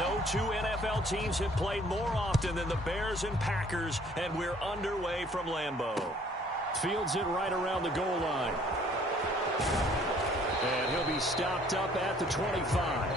No two NFL teams have played more often than the Bears and Packers, and we're underway from Lambeau. Fields it right around the goal line. And he'll be stopped up at the 25.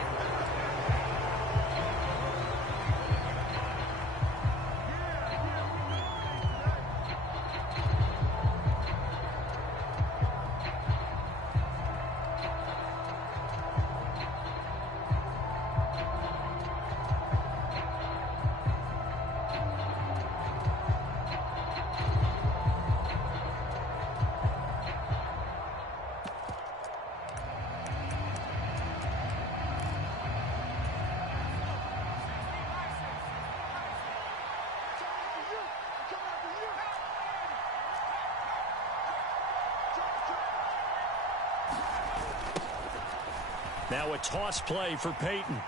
Now a toss play for Peyton.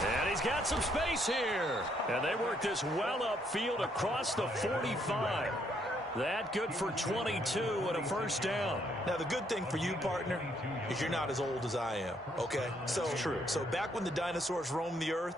And he's got some space here. And they work this well upfield across the 45. That good for 22 and a first down. Now, the good thing for you, partner, is you're not as old as I am, okay? So, true. So back when the dinosaurs roamed the earth,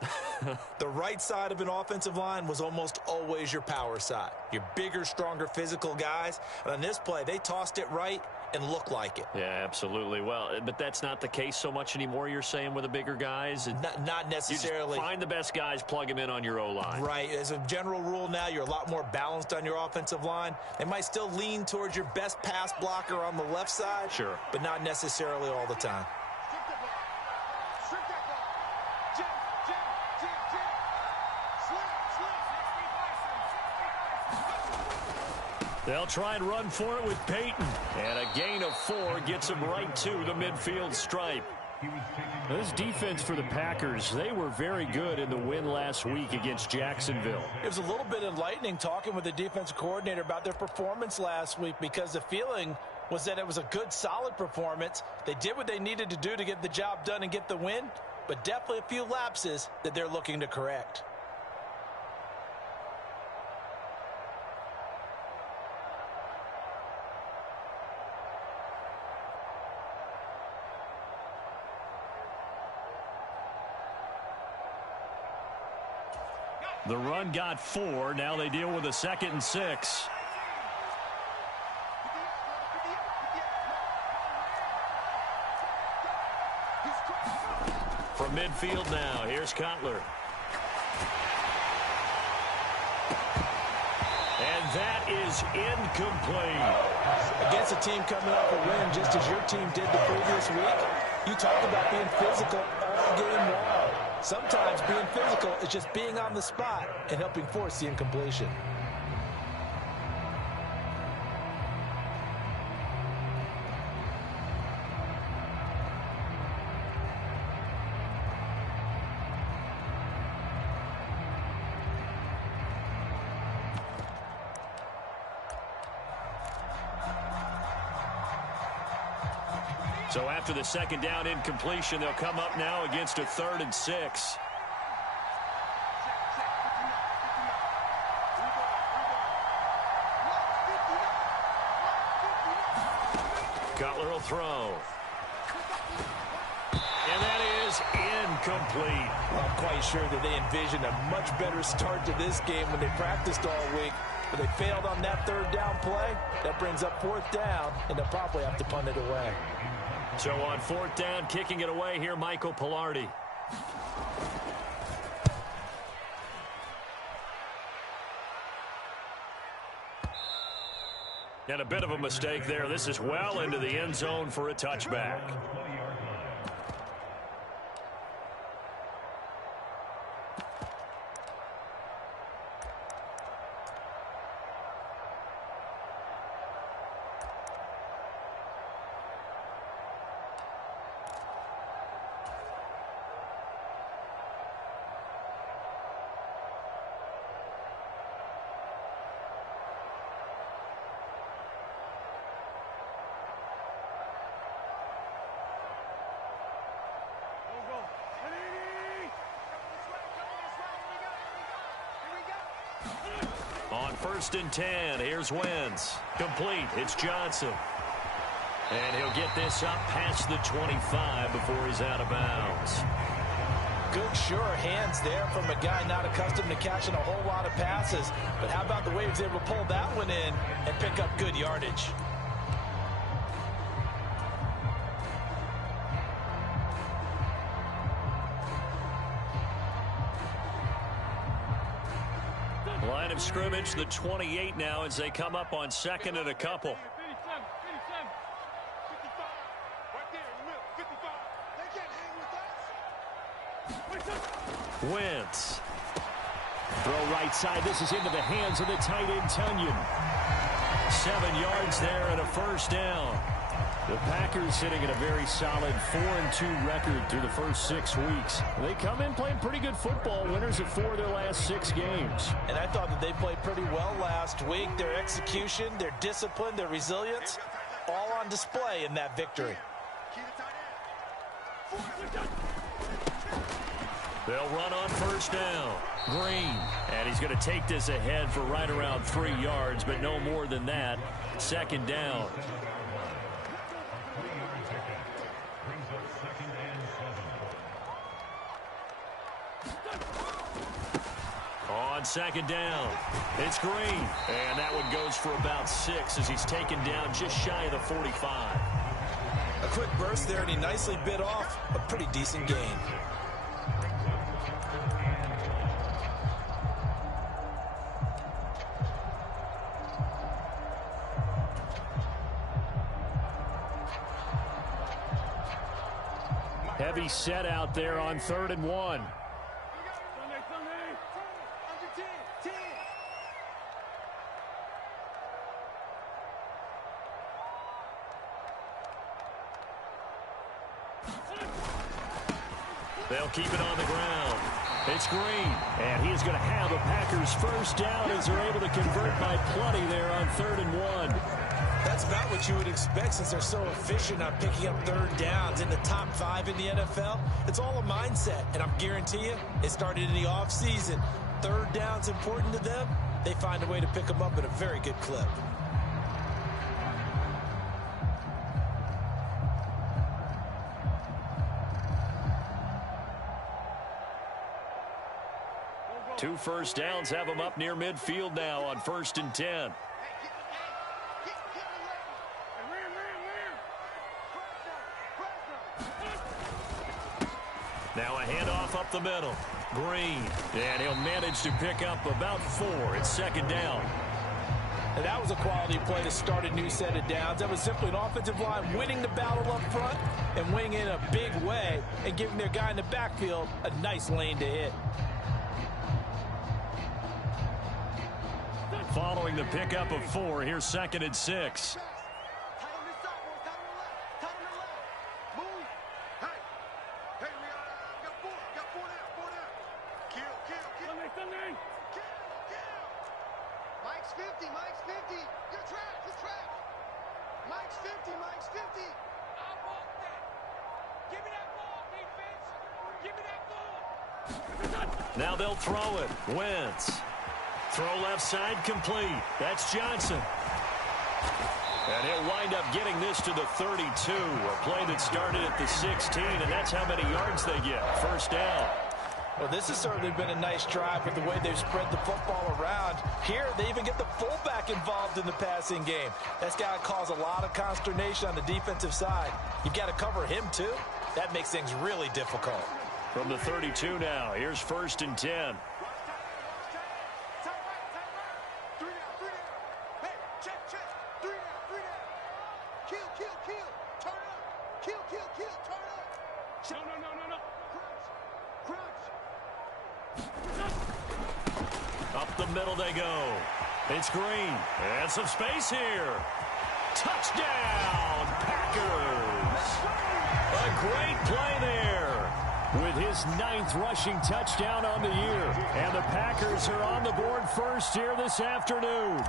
the right side of an offensive line was almost always your power side. Your bigger, stronger, physical guys. And on this play, they tossed it right and looked like it. Yeah, absolutely. Well, but that's not the case so much anymore, you're saying, with the bigger guys? Not necessarily. You just find the best guys, plug them in on your O-line. Right. As a general rule now, you're a lot more balanced on your offensive line. They might still lean towards your best pass blocker on the left side. Sure. But not necessarily all the time. They'll try and run for it with Peyton. And a gain of 4 gets him right to the midfield stripe. This defense for the Packers, they were very good in the win last week against Jacksonville. It was a little bit enlightening talking with the defensive coordinator about their performance last week, because the feeling was that it was a good, solid performance. They did what they needed to do to get the job done and get the win, but definitely a few lapses that they're looking to correct. The run got 4. Now they deal with a 2nd and 6. From midfield now, here's Cutler. And that is incomplete. Against a team coming off a win just as your team did the previous week, you talk about being physical all game long. Sometimes being physical is just being on the spot and helping force the incompletion. So after the 2nd down incompletion, they'll come up now against a 3rd and 6. Cutler will throw. And that is incomplete. I'm quite sure that they envisioned a much better start to this game when they practiced all week. But they failed on that 3rd down play. That brings up 4th down, and they'll probably have to punt it away. So on 4th down, kicking it away here, Michael Pilardi. And a bit of a mistake there. This is well into the end zone for a touchback. On 1st and 10, here's Wentz. Complete. It's Johnson. And he'll get this up past the 25 before he's out of bounds. good, sure hands there from a guy not accustomed to catching a whole lot of passes. But how about the way he was able to pull that one in and pick up good yardage? Line of scrimmage, the 28 now as they come up on second and a couple. Wentz. Throw right side. This is into the hands of the tight end, Tunyon. 7 yards there and a first down. The Packers sitting at a very solid 4-2 record through the first 6 weeks. They come in playing pretty good football, winners of 4 of their last 6 games. And I thought that they played pretty well last week. Their execution, their discipline, their resilience, all on display in that victory. They'll run on first down. Green. And he's going to take this ahead for right around 3 yards, but no more than that. Second down. On second down, it's Green. And that one goes for about 6 as he's taken down just shy of the 45. A quick burst there, and he nicely bit off a pretty decent gain. Heavy set out there on 3rd and 1. They'll keep it on the ground. It's Green, and he is going to have a Packers first down as they're able to convert by plenty there on 3rd and 1. That's about what you would expect since they're so efficient on picking up 3rd downs in the top 5 in the NFL. It's all a mindset, and I'm guarantee you it started in the offseason. 3rd down's important to them. They find a way to pick them up at a very good clip. Two first downs have them up near midfield now on 1st and 10. Now a handoff up the middle. Green. And he'll manage to pick up about 4. It's 2nd down. And that was a quality play to start a new set of downs. That was simply an offensive line winning the battle up front and winning in a big way and giving their guy in the backfield a nice lane to hit. Following the pickup of 4, here's 2nd and 6. Now they'll throw it. Wentz. Throw left side complete. That's Johnson. And he'll wind up getting this to the 32. A play that started at the 16, and that's how many yards they get. First down. Well, this has certainly been a nice drive with the way they've spread the football around. Here, they even get the fullback involved in the passing game. That's got to cause a lot of consternation on the defensive side. You've got to cover him, too. That makes things really difficult. From the 32 now, here's 1st and 10. Up the middle they go. It's Green. And some space here. Touchdown, Packers. A great play there with his 9th rushing touchdown on the year. And the Packers are on the board first here this afternoon.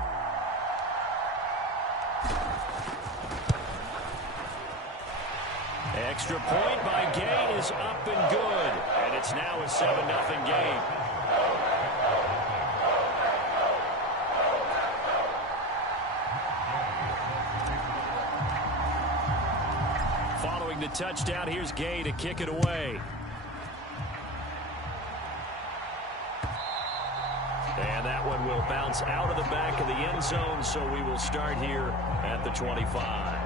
Extra point by Gay is up and good. And it's now a 7-0 game. Following the touchdown, here's Gay to kick it away. will bounce out of the back of the end zone, so we will start here at the 25.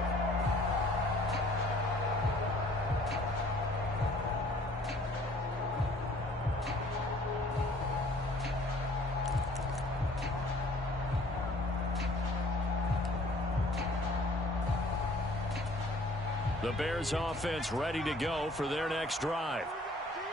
The Bears offense ready to go for their next drive.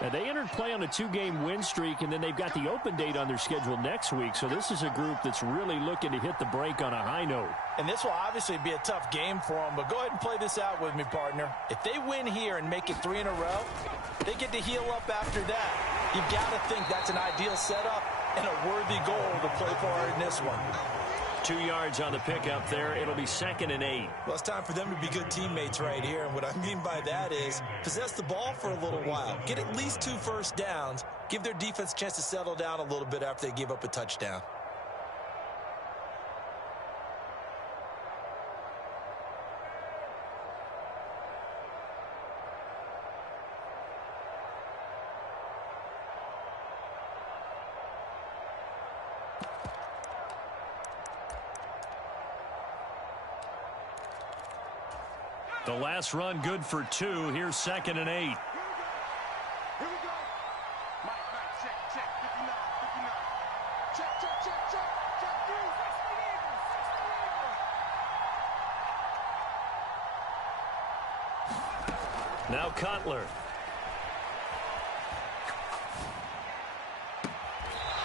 Now, they entered play on a 2-game win streak, and then they've got the open date on their schedule next week. So this is a group that's really looking to hit the break on a high note. And this will obviously be a tough game for them, but go ahead and play this out with me, partner. If they win here and make it 3 in a row, they get to heal up after that. You've got to think that's an ideal setup and a worthy goal to play for in this one. 2 yards on the pickup there. It'll be 2nd and 8. Well, it's time for them to be good teammates right here. And what I mean by that is possess the ball for a little while. Get at least 2 first downs. Give their defense a chance to settle down a little bit after they give up a touchdown. The last run good for 2. Here's 2nd and 8. Here we go. Mike, check. 59. Check. Now Cutler.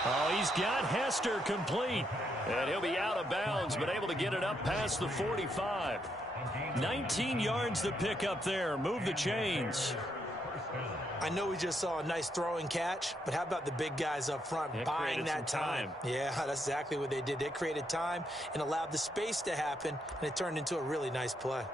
Oh, he's got Hester complete. And he'll be out of bounds, but able to get it up past the 45. 19 yards to pick up there. Move the chains. I know we just saw a nice throwing catch, but how about the big guys up front buying that time? Yeah, that's exactly what they did. They created time and allowed the space to happen, and it turned into a really nice play.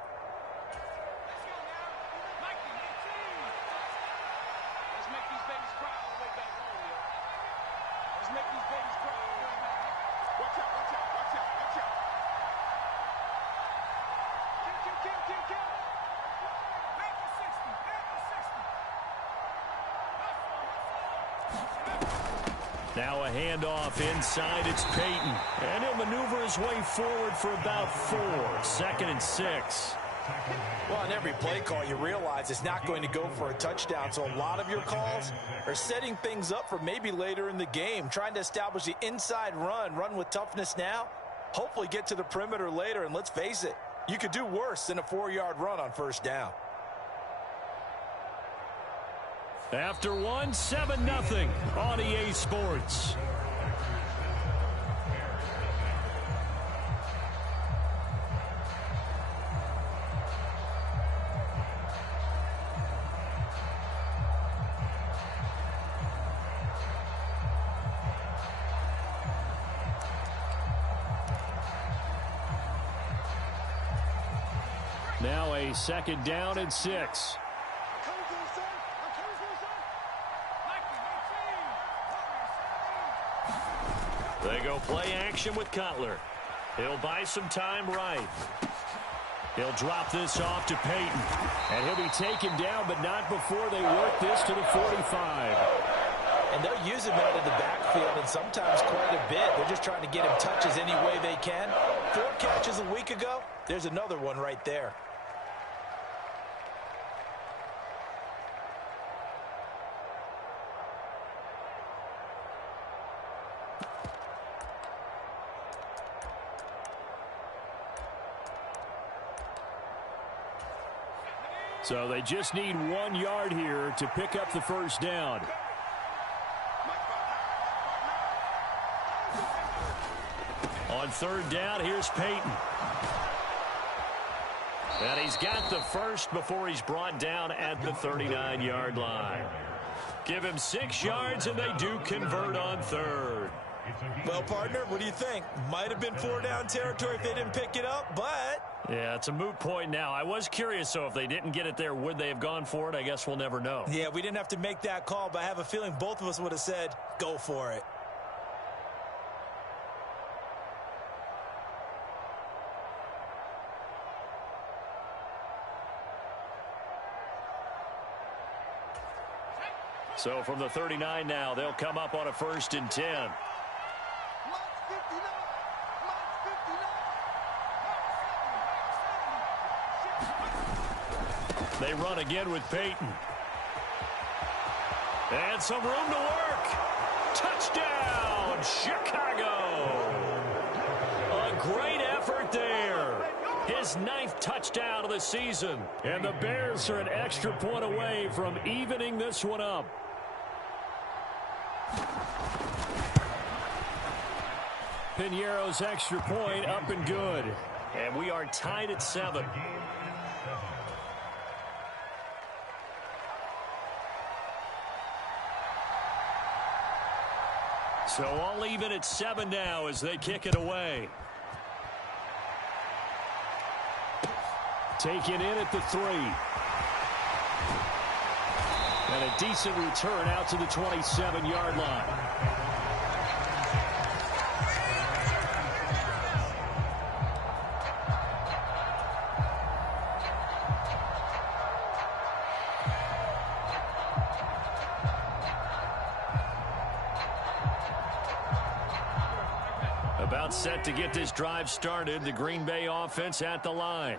Now a handoff inside. It's Peyton. And he'll maneuver his way forward for about 4. 2nd and 6. Well, on every play call, you realize it's not going to go for a touchdown. So a lot of your calls are setting things up for maybe later in the game, trying to establish the inside run with toughness now, hopefully get to the perimeter later. And let's face it, you could do worse than a 4-yard run on first down. After 1, 7-0 on EA Sports. Now a 2nd down and 6. They go play action with Cutler. He'll buy some time right. He'll drop this off to Peyton. And he'll be taken down, but not before they work this to the 45. And they'll use him out of the backfield, and sometimes quite a bit. They're just trying to get him touches any way they can. 4 catches a week ago. There's another one right there. So they just need 1 yard here to pick up the first down. On 3rd down, here's Peyton. And he's got the first before he's brought down at the 39-yard line. Give him 6 yards, and they do convert on 3rd. Well, partner, what do you think? Might have been 4-down territory if they didn't pick it up, but... Yeah, it's a moot point now. I was curious, so if they didn't get it there, would they have gone for it? I guess we'll never know. Yeah, we didn't have to make that call, but I have a feeling both of us would have said, go for it. So from the 39 now, they'll come up on a 1st and 10. They run again with Peyton. And some room to work. Touchdown, Chicago. A great effort there. His 9th touchdown of the season. And the Bears are an extra point away from evening this one up. Piñeiro's extra point up and good. And we are tied at 7. So all even at 7 now as they kick it away. Taken in at the 3. And a decent return out to the 27-yard line. About set to get this drive started. The Green Bay offense at the line.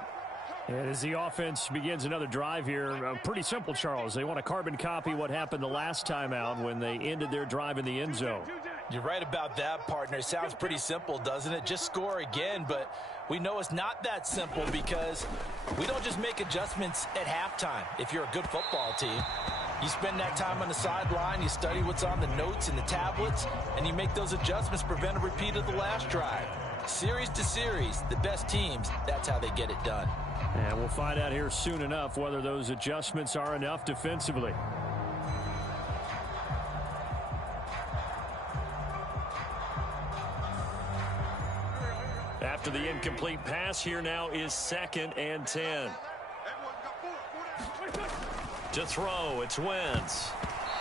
And as the offense begins another drive here, pretty simple, Charles. They want to carbon copy what happened the last time out when they ended their drive in the end zone. You're right about that, partner. It sounds pretty simple, doesn't it? Just score again, but we know it's not that simple because we don't just make adjustments at halftime if you're a good football team. You spend that time on the sideline, you study what's on the notes and the tablets, and you make those adjustments to prevent a repeat of the last drive. Series to series, the best teams, that's how they get it done. And we'll find out here soon enough whether those adjustments are enough defensively. After the incomplete pass, here now is 2nd and 10. To throw, it's Wentz.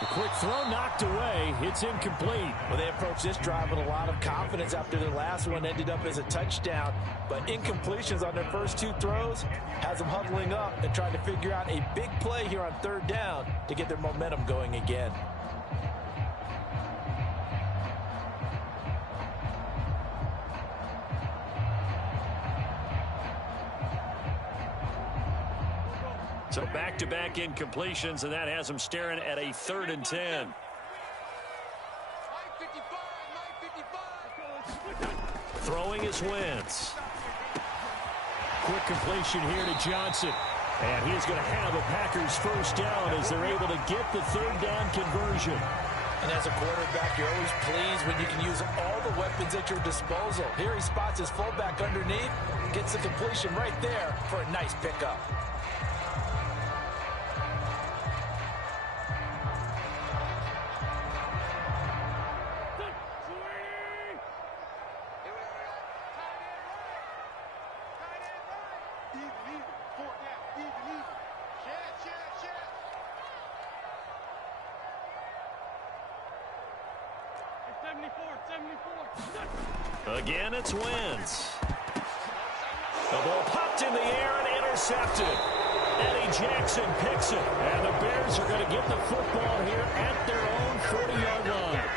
A quick throw knocked away. It's incomplete. Well, they approached this drive with a lot of confidence after their last one ended up as a touchdown. But incompletions on their first 2 throws has them huddling up and trying to figure out a big play here on 3rd down to get their momentum going again. So back-to-back incompletions, and that has them staring at a 3rd and 10. Throwing is Wentz. Quick completion here to Johnson. And he's going to have a Packers first down as they're able to get the 3rd down conversion. And as a quarterback, you're always pleased when you can use all the weapons at your disposal. Here he spots his fullback underneath, gets the completion right there for a nice pickup. Again, it's Wentz. The ball popped in the air and intercepted. Eddie Jackson picks it. And the Bears are going to get the football here at their own 40-yard line.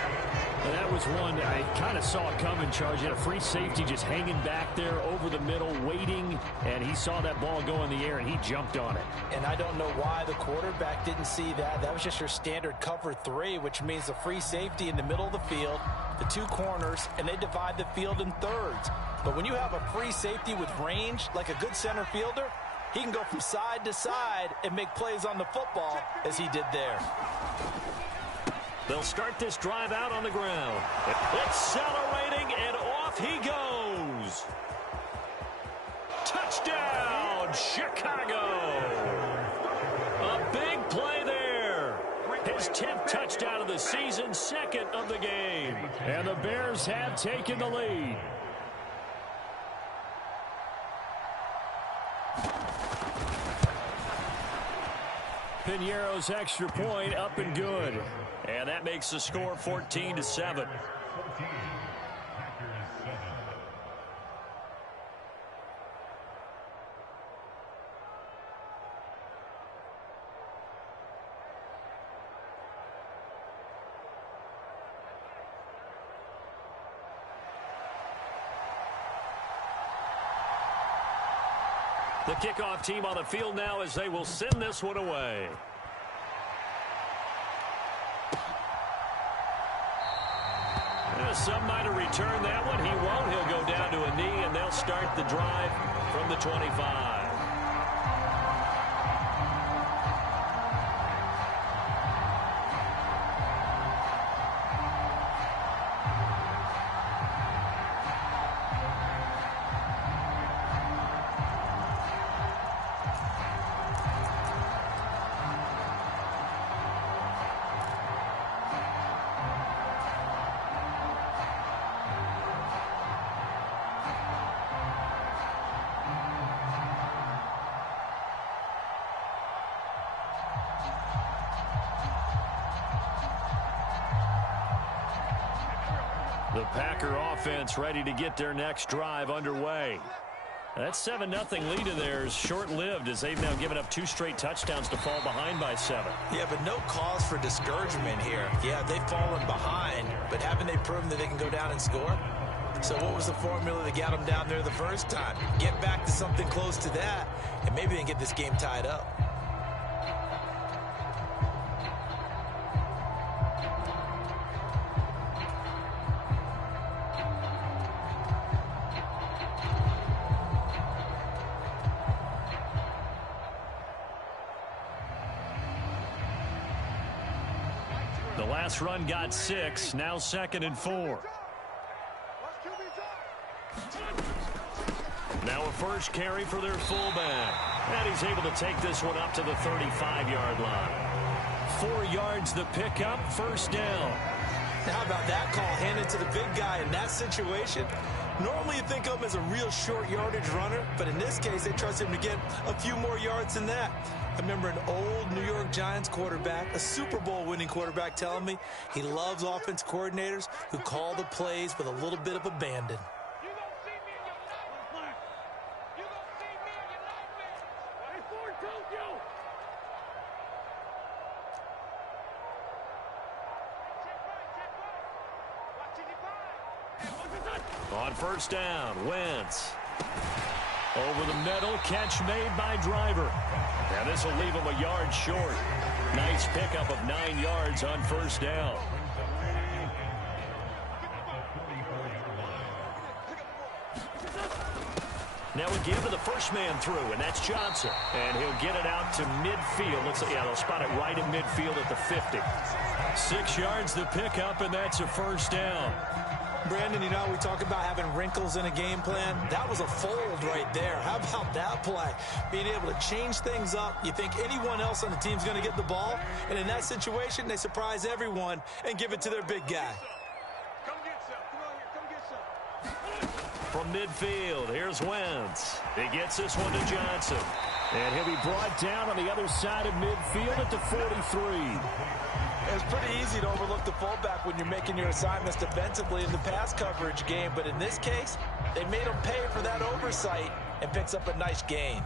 And that was one I kind of saw it coming, Charge. He had a free safety just hanging back there over the middle, waiting, and he saw that ball go in the air, and he jumped on it. And I don't know why the quarterback didn't see that. That was just your standard cover 3, which means the free safety in the middle of the field, the 2 corners, and they divide the field in thirds. But when you have a free safety with range, like a good center fielder, he can go from side to side and make plays on the football as he did there. They'll start this drive out on the ground. Accelerating, and off he goes. Touchdown, Chicago. A big play there. His 10th touchdown of the season, 2nd of the game. And the Bears have taken the lead. Piñeiro's extra point up and good. And that makes the score 14-7. The kickoff team on the field now as they will send this one away. Some might have returned that one. He won't. He'll go down to a knee, and they'll start the drive from the 25. The Packer offense ready to get their next drive underway. That 7-0 lead of theirs short-lived as they've now given up 2 straight touchdowns to fall behind by 7. Yeah, but no cause for discouragement here. Yeah, they've fallen behind, but haven't they proven that they can go down and score? So what was the formula that got them down there the first time? Get back to something close to that, and maybe they can get this game tied up. The last run got 6, now 2nd and 4. Now a first carry for their fullback. And he's able to take this one up to the 35-yard line. 4 yards the pickup, first down. How about that call handed to the big guy in that situation? Normally you think of him as a real short yardage runner, but in this case they trust him to get a few more yards than that. I remember an old New York Giants quarterback, a Super Bowl winning quarterback, telling me he loves offense coordinators who call the plays with a little bit of abandon. On first down, Wentz. Over the middle, catch made by Driver. Now this will leave him a yard short. Nice pickup of 9 yards on first down. Now we give to the first man through, and that's Johnson. And he'll get it out to midfield. Looks like, yeah, they'll spot it right in midfield at the 50. 6 yards the pickup, and that's a first down. Brandon, you know, we talk about having wrinkles in a game plan. That was a fold right there. How about that play? Being able to change things up. You think anyone else on the team's going to get the ball, and in that situation, they surprise everyone and give it to their big guy. Come get some. Come on here. Come get some. From midfield, here's Wentz. He gets this one to Johnson. And he'll be brought down on the other side of midfield at the 43. It's pretty easy to overlook the fullback when you're making your assignments defensively in the pass coverage game, but in this case, they made him pay for that oversight and picks up a nice gain.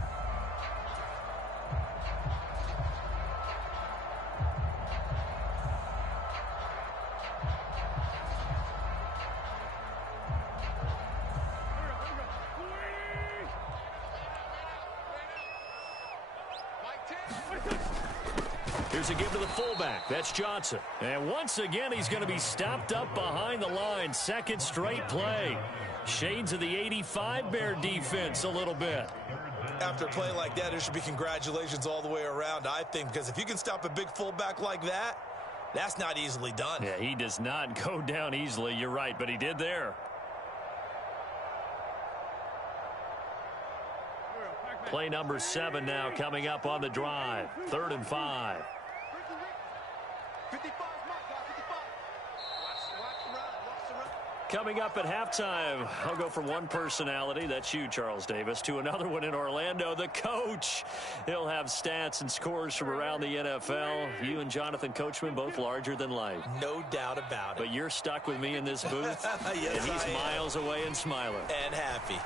Here's a give to the fullback. That's Johnson. And once again, he's going to be stopped up behind the line. Second straight play. Shades of the 85 Bear defense a little bit. After a play like that, there should be congratulations all the way around, I think, because if you can stop a big fullback like that, that's not easily done. Yeah, he does not go down easily. You're right, but he did there. Play number 7 now coming up on the drive. 3rd and 5. 55, my guy, 55. Watch the run. Watch the run. Coming up at halftime, I'll go from one personality, that's you, Charles Davis, to another one in Orlando, the coach. He'll have stats and scores from around the NFL. You and Jonathan Coachman, both larger than life. No doubt about it. But you're stuck with me in this booth, Yes, and he's I am. miles away and smiling. And happy.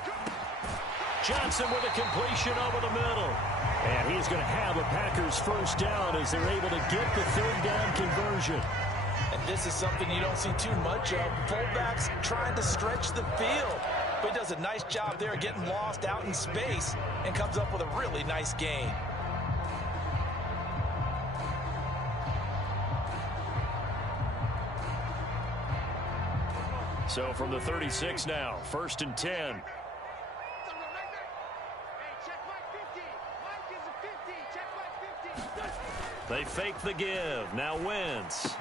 Johnson with a completion over the middle. And he's going to have a Packers first down as they're able to get the 3rd down conversion. And this is something you don't see too much of. Fullbacks trying to stretch the field. But he does a nice job there getting lost out in space and comes up with a really nice gain. So from the 36 now, 1st and 10. They fake the give. Now Wentz.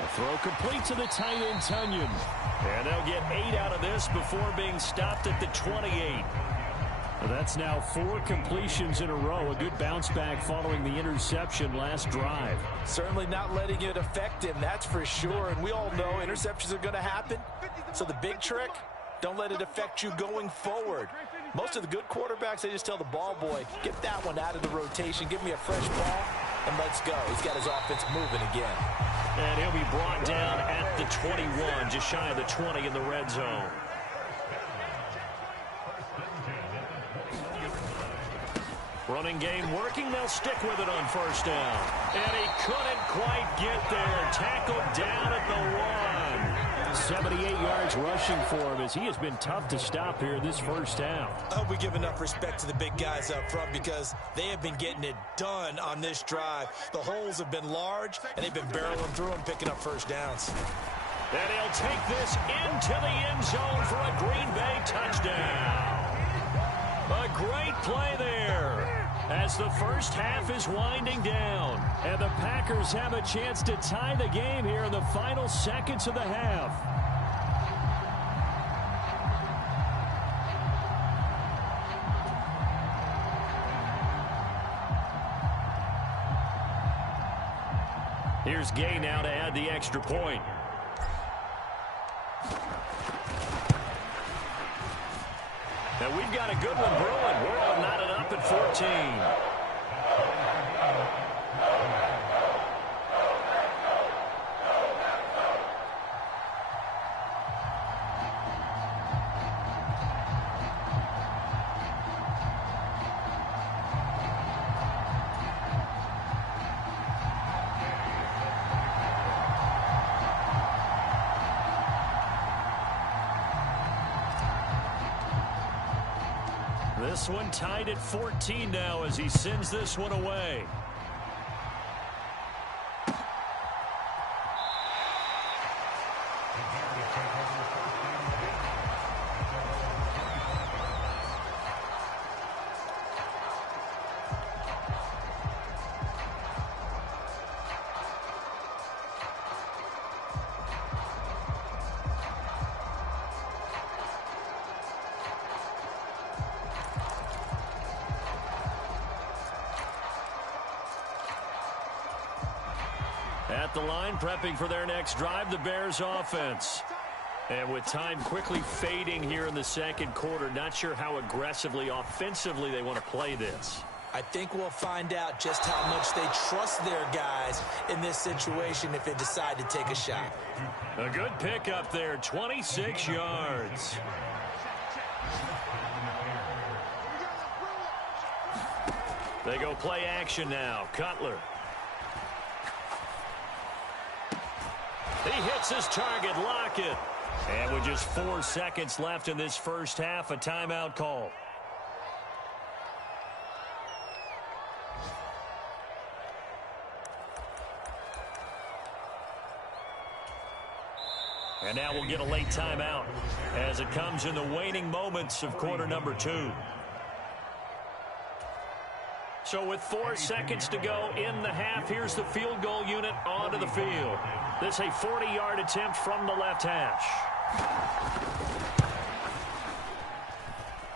A throw complete to the tight end, Tunyon. And they'll get 8 out of this before being stopped at the 28. Well, that's now 4 completions in a row. A good bounce back following the interception last drive. Certainly not letting it affect him, that's for sure. And we all know interceptions are going to happen. So the big trick, don't let it affect you going forward. Most of the good quarterbacks, they just tell the ball boy, get that one out of the rotation, give me a fresh ball, and let's go. He's got his offense moving again. And he'll be brought down at the 21, just shy of the 20 in the red zone. Running game working. They'll stick with it on 1st down. And he couldn't quite get there. Tackled down at the 1. 78 yards rushing for him as he has been tough to stop here in this 1st down. I hope we give enough respect to the big guys up front because they have been getting it done on this drive. The holes have been large, and they've been barreling through them, picking up 1st downs. And he'll take this into the end zone for a Green Bay touchdown. A great play there as the 1st half is winding down. And the Packers have a chance to tie the game here in the final seconds of the half. Here's Gay now to add the extra point. And we've got a good one brewing. We're all knotted up at 14. This one tied at 14 now as he sends this one away. At the line, prepping for their next drive, the Bears offense. And with time quickly fading here in the 2nd quarter, not sure how aggressively, offensively they want to play this. I think we'll find out just how much they trust their guys in this situation if they decide to take a shot. A good pickup there, 26 yards. They go play action now. Cutler. He hits his target, Lockett. And with just 4 seconds left in this 1st half, a timeout call. And now we'll get a late timeout as it comes in the waning moments of quarter number 2. So with 4 seconds to go in the half, here's the field goal unit onto the field. This a 40-yard attempt from the left hash.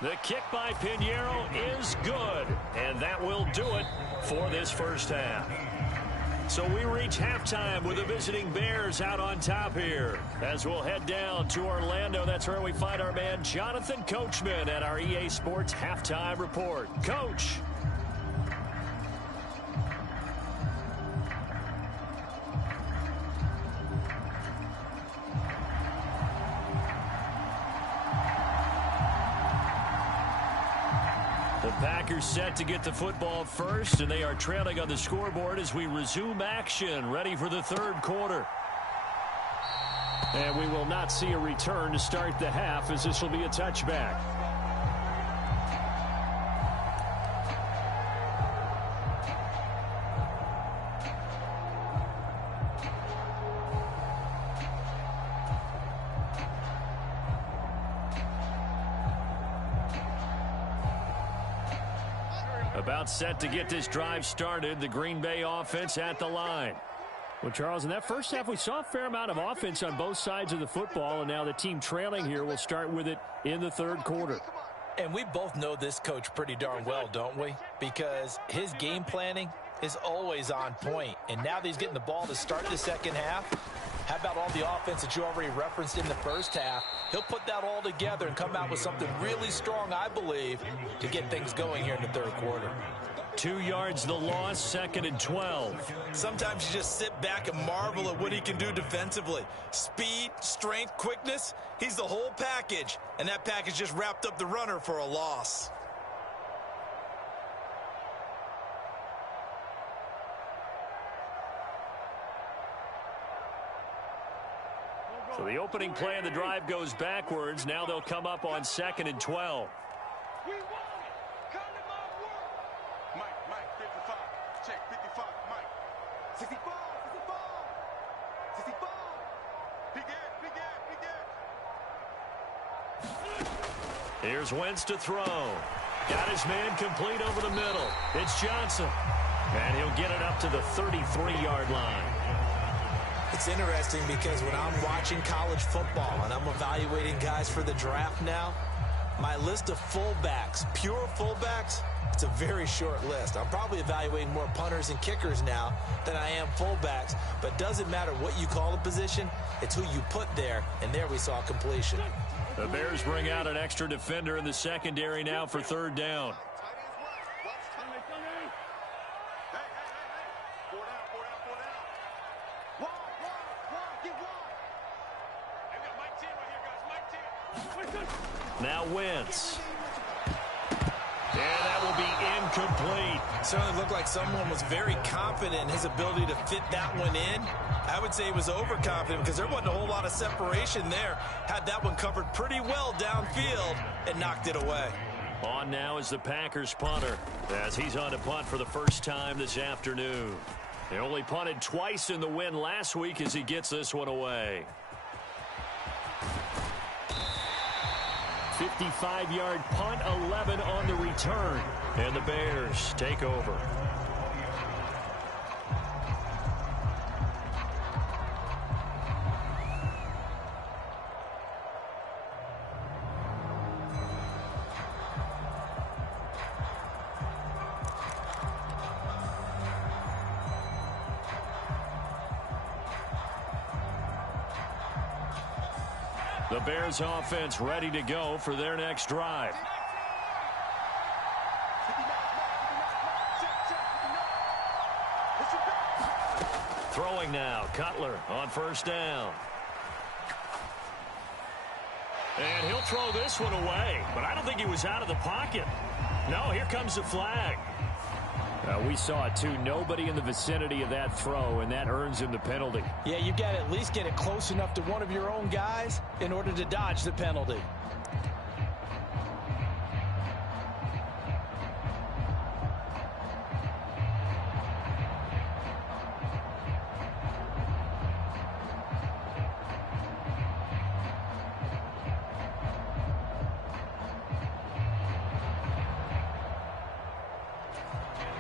The kick by Pinheiro is good, and that will do it for this 1st half. So we reach halftime with the visiting Bears out on top here. As we'll head down to Orlando, that's where we find our man Jonathan Coachman at our EA Sports Halftime Report. Coach. The Packers set to get the football first, and they are trailing on the scoreboard as we resume action, ready for the 3rd quarter. And we will not see a return to start the half, as this will be a touchback. About set to get this drive started. The Green Bay offense at the line. Well, Charles, in that first half, we saw a fair amount of offense on both sides of the football, and now the team trailing here will start with it in the third quarter. And we both know this coach pretty darn well, don't we? Because his game planning is always on point. And now that he's getting the ball to start the second half, how about all the offense that you already referenced in the first half? He'll put that all together and come out with something really strong, I believe, to get things going here in the third quarter. 2 yards the loss, 2nd and 12. Sometimes you just sit back and marvel at what he can do defensively. Speed, strength, quickness, he's the whole package. And that package just wrapped up the runner for a loss. So the opening play of the drive goes backwards. Now they'll come up on 2nd and 12. We want it. Come to my work. Mike, 55. Check, 55. Mike. 65. 65. Big Ed. Here's Wentz to throw. Got his man complete over the middle. It's Johnson. And he'll get it up to the 33-yard line. It's interesting because when I'm watching college football and I'm evaluating guys for the draft now, my list of fullbacks, pure fullbacks, it's a very short list. I'm probably evaluating more punters and kickers now than I am fullbacks, but it doesn't matter what you call a position, it's who you put there, and there we saw completion. The Bears bring out an extra defender in the secondary now for third down. Now Wentz. And that will be incomplete. Certainly looked like someone was very confident in his ability to fit that one in. I would say he was overconfident because there wasn't a whole lot of separation there. Had that one covered pretty well downfield and knocked it away. On now is the Packers punter as he's on to punt for the first time this afternoon. They only punted twice in the win last week as he gets this one away. 55-yard punt, 11 on the return. And the Bears take over. The Bears offense ready to go for their next drive. Throwing now, Cutler on first down. And he'll throw this one away, but I don't think he was out of the pocket. No, here comes the flag. We saw it too. Nobody in the vicinity of that throw, and that earns him the penalty. Yeah, you got to at least get it close enough to one of your own guys in order to dodge the penalty.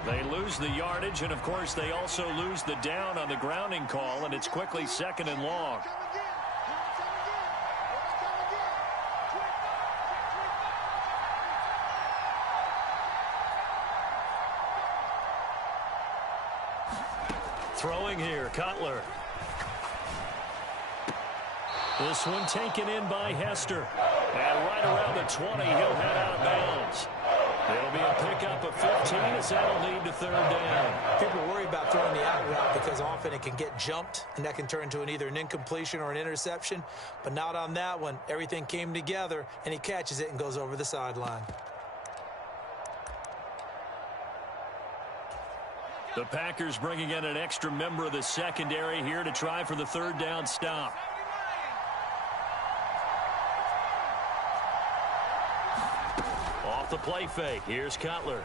They lose the yardage, and of course they also lose the down on the grounding call, and it's quickly 2nd and long. Throwing here, Cutler. This one taken in by Hester. And right around the 20, he'll head out of bounds. It'll be a pickup of 15 as that'll lead to third down. People worry about throwing the out route because often it can get jumped, and that can turn into either an incompletion or an interception. But not on that one. Everything came together, and he catches it and goes over the sideline. The Packers bringing in an extra member of the secondary here to try for the third down stop. Off the play fake. Here's Cutler.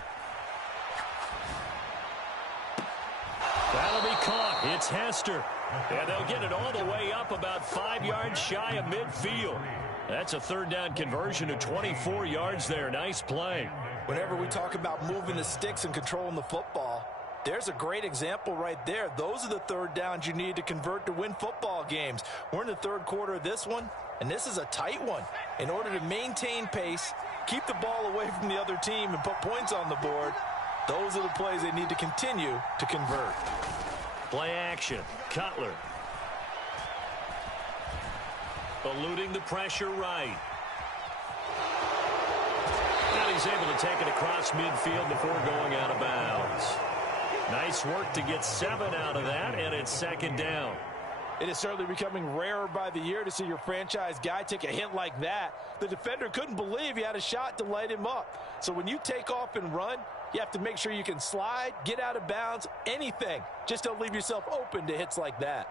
That'll be caught. It's Hester. And they'll get it all the way up about 5 yards shy of midfield. That's a third down conversion of 24 yards there. Nice play. Whenever we talk about moving the sticks and controlling the football, there's a great example right there. Those are the third downs you need to convert to win football games. We're in the third quarter of this one, and this is a tight one. In order to maintain pace, keep the ball away from the other team, and put points on the board, those are the plays they need to continue to convert. Play action. Cutler. Eluding the pressure right. And he's able to take it across midfield before going out of bounds. Nice work to get 7 out of that, and it's second down. It is certainly becoming rarer by the year to see your franchise guy take a hit like that. The defender couldn't believe he had a shot to light him up. So when you take off and run, you have to make sure you can slide, get out of bounds, anything. Just don't leave yourself open to hits like that.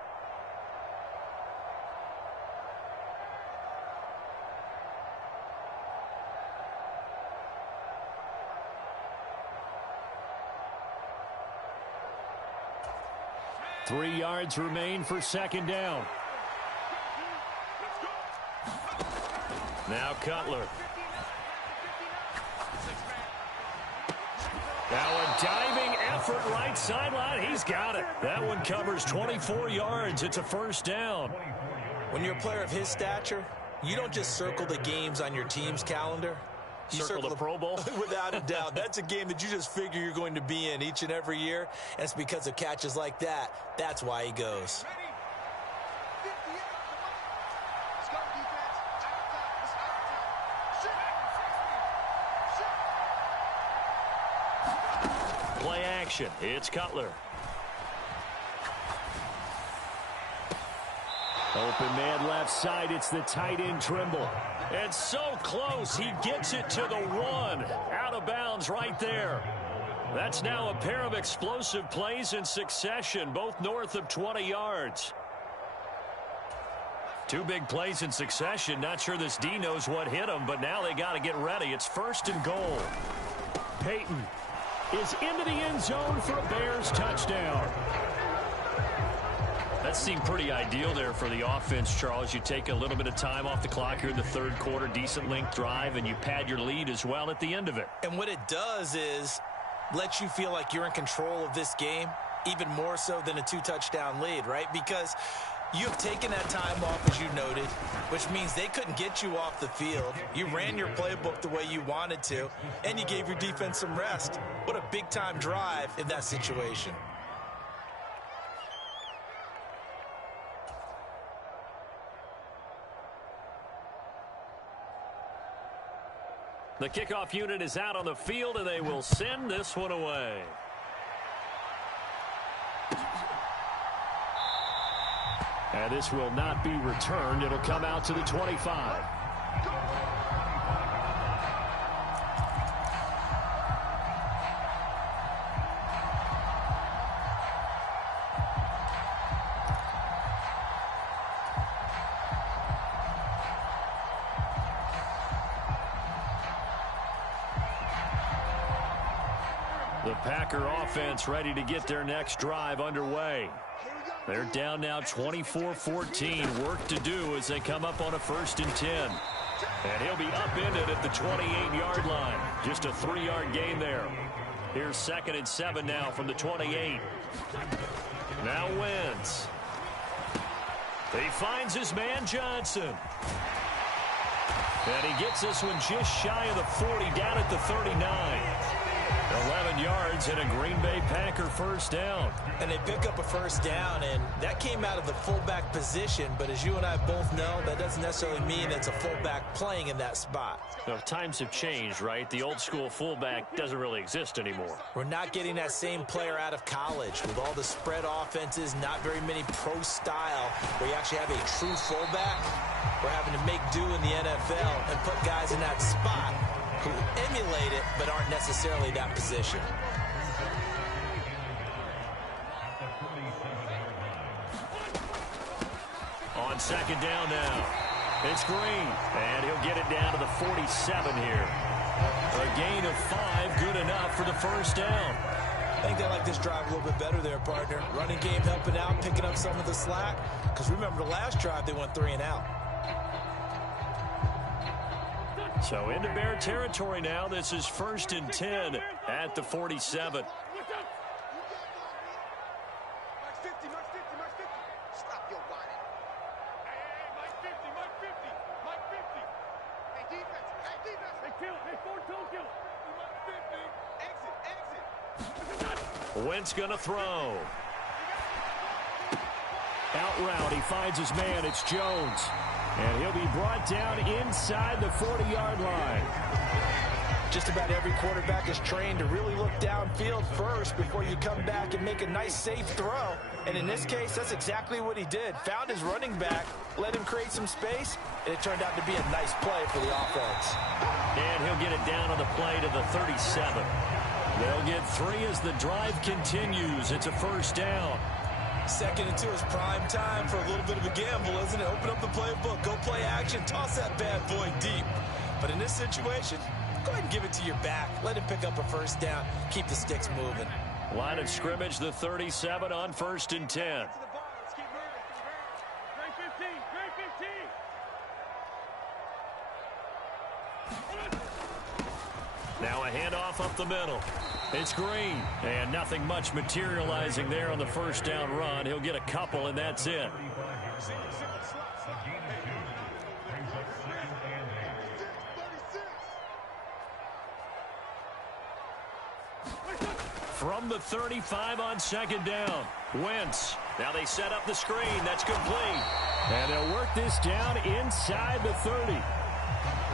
Three yards remain for second down. Now Cutler. Now a diving effort right sideline. He's got it. That one covers 24 yards. It's a first down. When you're a player of his stature, you don't just circle the games on your team's calendar. You circle the Pro Bowl? Without a doubt. That's a game that you just figure you're going to be in each and every year. And it's because of catches like that. That's why he goes. Play action. It's Cutler. Open man left side. It's the tight end Trimble. And so close. He gets it to the 1. Out of bounds right there. That's now a pair of explosive plays in succession, both north of 20 yards. Two big plays in succession. Not sure this D knows what hit him, but now they got to get ready. It's first and goal. Peyton is into the end zone for a Bears touchdown. That seemed pretty ideal there for the offense, Charles. You take a little bit of time off the clock here in the third quarter, decent length drive, and you pad your lead as well at the end of it. And what it does is let you feel like you're in control of this game, even more so than a 2-touchdown lead, right? Because you've taken that time off, as you noted, which means they couldn't get you off the field. You ran your playbook the way you wanted to, and you gave your defense some rest. What a big-time drive in that situation. The kickoff unit is out on the field, and they will send this one away. And this will not be returned. It'll come out to the 25. The Packer offense ready to get their next drive underway. They're down now 24-14. Work to do as they come up on a 1st and 10. And he'll be upended at the 28-yard line. Just a 3-yard gain there. Here's 2nd and 7 now from the 28. Now Wentz. He finds his man Johnson. And he gets this one just shy of the 40, down at the 39. 11 yards and a Green Bay Packer first down. And they pick up a first down, and that came out of the fullback position. But as you and I both know, that doesn't necessarily mean it's a fullback playing in that spot. Well, times have changed, right? The old school fullback doesn't really exist anymore. We're not getting that same player out of college. With all the spread offenses, not very many pro style where you actually have a true fullback. We're having to make do in the NFL and put guys in that spot who emulate it but aren't necessarily that position. On 2nd down now, it's Green, and he'll get it down to the 47 here. A gain of 5, good enough for the first down. I think they like this drive a little bit better there, partner. Running game helping out, picking up some of the slack. Because remember, the last drive they went 3 and out. So into Bear territory now. This is 1st and 10 at the 47. Stop your whining. Hey, Mike 50, Mike 50, Mike 50. Hey, defense, Hey, kill, hey, forward toe kill. Mike 50. Exit. Wentz gonna throw. Out route, he finds his man. It's Jones. And he'll be brought down inside the 40-yard line. Just about every quarterback is trained to really look downfield first before you come back and make a nice, safe throw. And in this case, that's exactly what he did. Found his running back, let him create some space, and it turned out to be a nice play for the offense. And he'll get it down on the play to the 37. They'll get 3 as the drive continues. It's a 1st down. 2nd and 2 is prime time for a little bit of a gamble, isn't it? Open up the playbook, go play action, toss that bad boy deep. But in this situation, go ahead and give it to your back. Let him pick up a 1st down. Keep the sticks moving. Line of scrimmage, the 37 on 1st and 10. Let's keep moving. Grade 15, grade 15. Now a handoff up the middle. It's Green. And nothing much materializing there on the 1st down run. He'll get a couple, and that's it. From the 35 on 2nd down. Wentz. Now they set up the screen. That's complete. And they'll work this down inside the 30.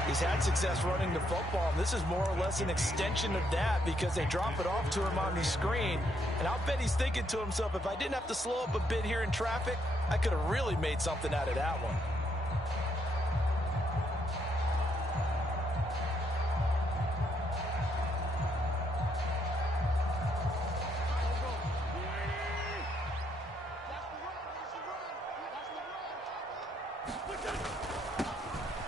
He's had success running the football, and this is more or less an extension of that because they drop it off to him on the screen. And I'll bet he's thinking to himself, if I didn't have to slow up a bit here in traffic, I could have really made something out of that one.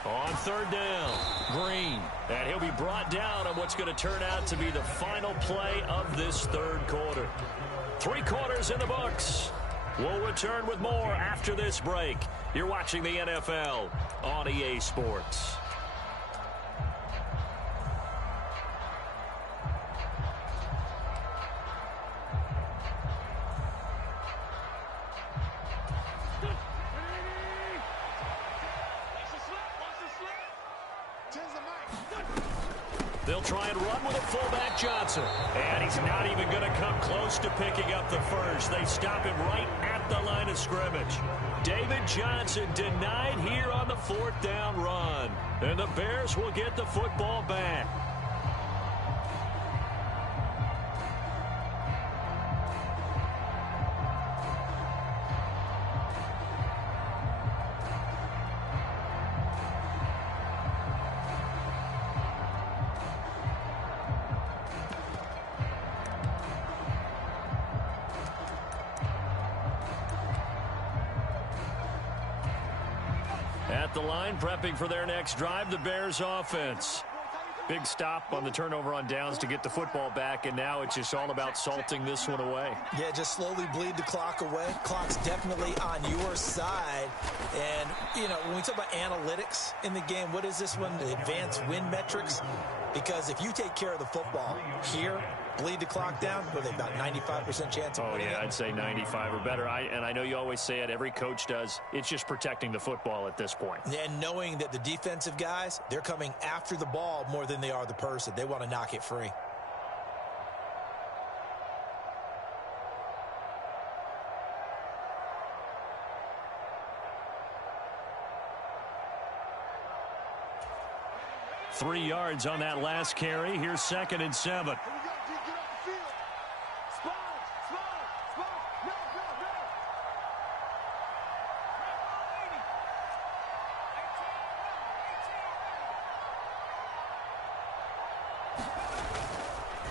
On 3rd down, Green. And he'll be brought down on what's going to turn out to be the final play of this 3rd quarter. 3 quarters in the books. We'll return with more after this break. You're watching the NFL on EA Sports. They'll try and run with a fullback, Johnson. And he's not even going to come close to picking up the 1st. They stop him right at the line of scrimmage. David Johnson denied here on the 4th down run. And the Bears will get the football back. At the line, prepping for their next drive, the Bears offense. Big stop on the turnover on downs to get the football back, and now it's just all about salting this one away. Yeah, just slowly bleed the clock away. Clock's definitely on your side. And, you know, when we talk about analytics in the game, what is this one? The advanced win metrics? Because if you take care of the football here, bleed the clock down, but they've about 95% chance of winning. Oh, yeah, I'd say 95 or better. And I know you always say it, every coach does. It's just protecting the football at this point. And knowing that the defensive guys, they're coming after the ball more than they are the person. They want to knock it free. Three yards on that last carry. Here's 2nd and 7.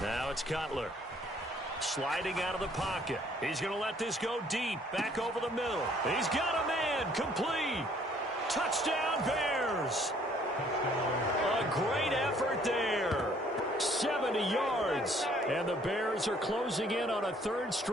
Now it's Cutler. Sliding out of the pocket. He's going to let this go deep. Back over the middle. He's got a man. Complete. Touchdown, Bears. A great effort there. 70 yards. And the Bears are closing in on a 3rd straight.